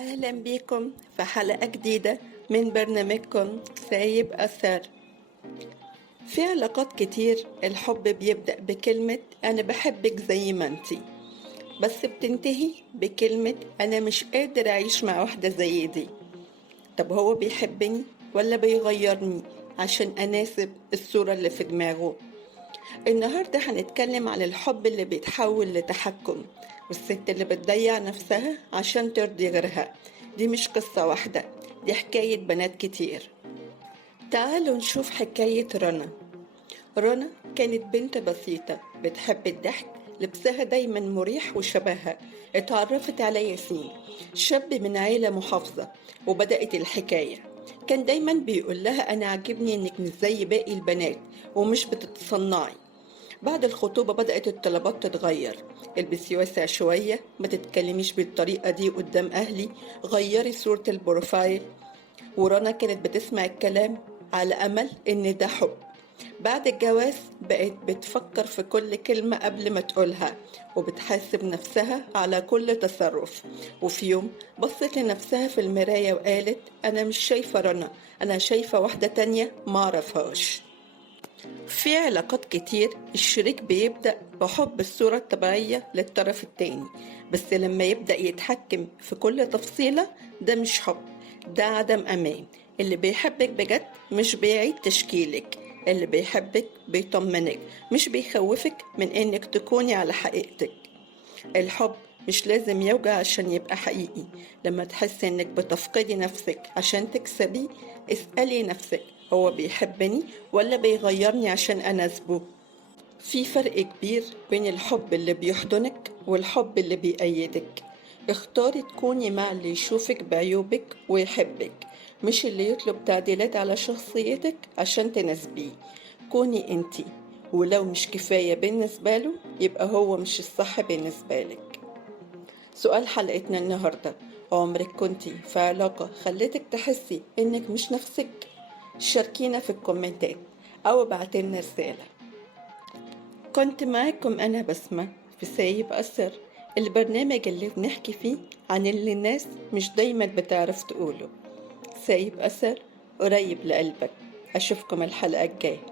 أهلا بيكم في حلقة جديدة من برنامجكم سايب أثر. في علاقات كتير الحب بيبدأ بكلمة أنا بحبك زي ما انتي، بس بتنتهي بكلمة أنا مش قادر أعيش مع واحدة زي دي. طب هو بيحبني ولا بيغيرني عشان أناسب الصورة اللي في دماغه؟ النهاردة هنتكلم عن الحب اللي بيتحول لتحكم، والست اللي بتضيع نفسها عشان ترضي غيرها. دي مش قصة واحدة، دي حكاية بنات كتير. تعالوا نشوف حكاية رنا. رنا كانت بنت بسيطة بتحب الضحك، لبسها دايما مريح وشبهها. اتعرفت على ياسين، شاب من عيلة محافظة، وبدأت الحكاية. كان دايما بيقول لها أنا عاجبني إنك مش زي باقي البنات ومش بتتصنعي. بعد الخطوبة بدأت الطلبات تتغير، البسي واسع شوية، ما تتكلميش بالطريقة دي قدام أهلي، غيري صورة البروفايل. ورنا كانت بتسمع الكلام على أمل إن ده حب. بعد الجواز بقت بتفكر في كل كلمة قبل ما تقولها، وبتحاسب نفسها على كل تصرف. وفي يوم بصت لنفسها في المراية وقالت أنا مش شايفة رنا، أنا شايفة واحدة تانية معرفهاش. في علاقات كتير الشريك بيبدأ بحب الصورة الطبيعية للطرف التاني، بس لما يبدأ يتحكم في كل تفصيلة ده مش حب، ده عدم أمان. اللي بيحبك بجد مش بيعيد تشكيلك، اللي بيحبك بيطمنك، مش بيخوفك من انك تكوني على حقيقتك. الحب مش لازم يوجع عشان يبقى حقيقي. لما تحسي انك بتفقدي نفسك عشان تكسبي، اسألي نفسك هو بيحبني ولا بيغيرني عشان اناسبه؟ في فرق كبير بين الحب اللي بيحضنك والحب اللي بيأيدك. اختاري تكوني مع اللي يشوفك بعيوبك ويحبك، مش اللي يطلب تعديلات على شخصيتك عشان تناسبيه. كوني انتي، ولو مش كفاية بالنسبة له يبقى هو مش الصح بالنسبة لك. سؤال حلقتنا النهاردة: عمرك كنتي في علاقة خلتك تحسي انك مش نفسك؟ شاركينا في الكومنتات او ابعتلنا رسالة. كنت معاكم أنا بسمة في سايب أثر، البرنامج اللي بنحكي فيه عن اللي الناس مش دايما بتعرف تقوله. سايب أثر قريب لقلبك. أشوفكم الحلقة الجاية.